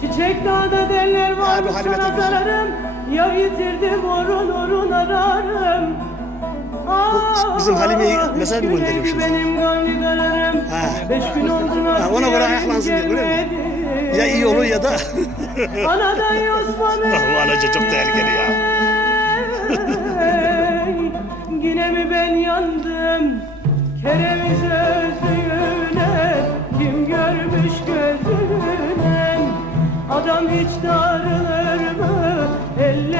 Çiçek dağda derler var sana zararım Yar yitirdim orun orun ararım. Bu ah, bizim Halime'yi mesaj mı gönderiyor şimdi? Benim gönlüm ararım ha. Beş gün oldu ha, Ona göre ayaklansın diye öyle mi? Ya iyi olur ya da. Anadan Osman'ı Bu anaca çok tehlikeli ya. Yine mi ben yandım? Kereviz özüne Kim görmüş gözüne? Adam hiç darılır mı? Ellerin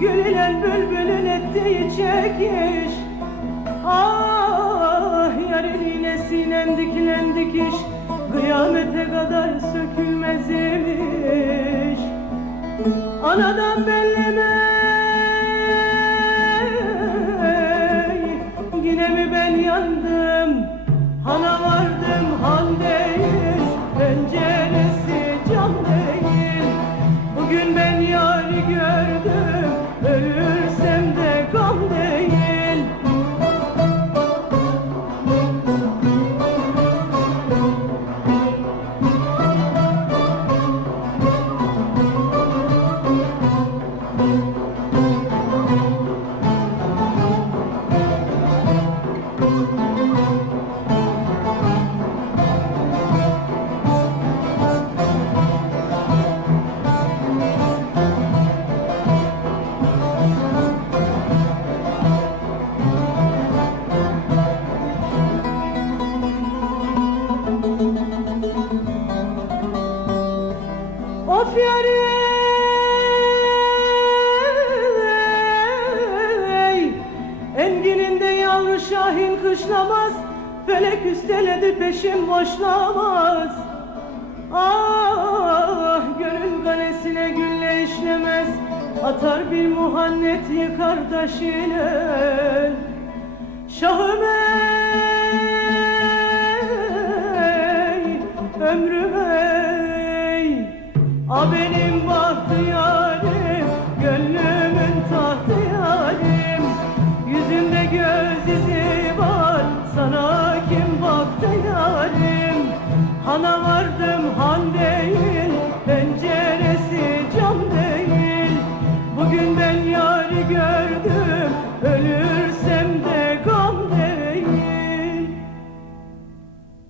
Gülülen bülbülün ettiği çekiş. Ah yareliğine sinem dikilen dikiş Kıyamete kadar sökülmez imiş. Anadan belleme. Yine mi ben yandım? Hana vardım han değil Penceresi cam değil? Bugün ben yari gördüm kışlamaz Felek üsteledi peşim boşlamaz. Ah gönül kalesine gülle işlemez. Atar bir muhannet yıkar taşını Şahım ey, ömrüm ey. A benim Ana vardım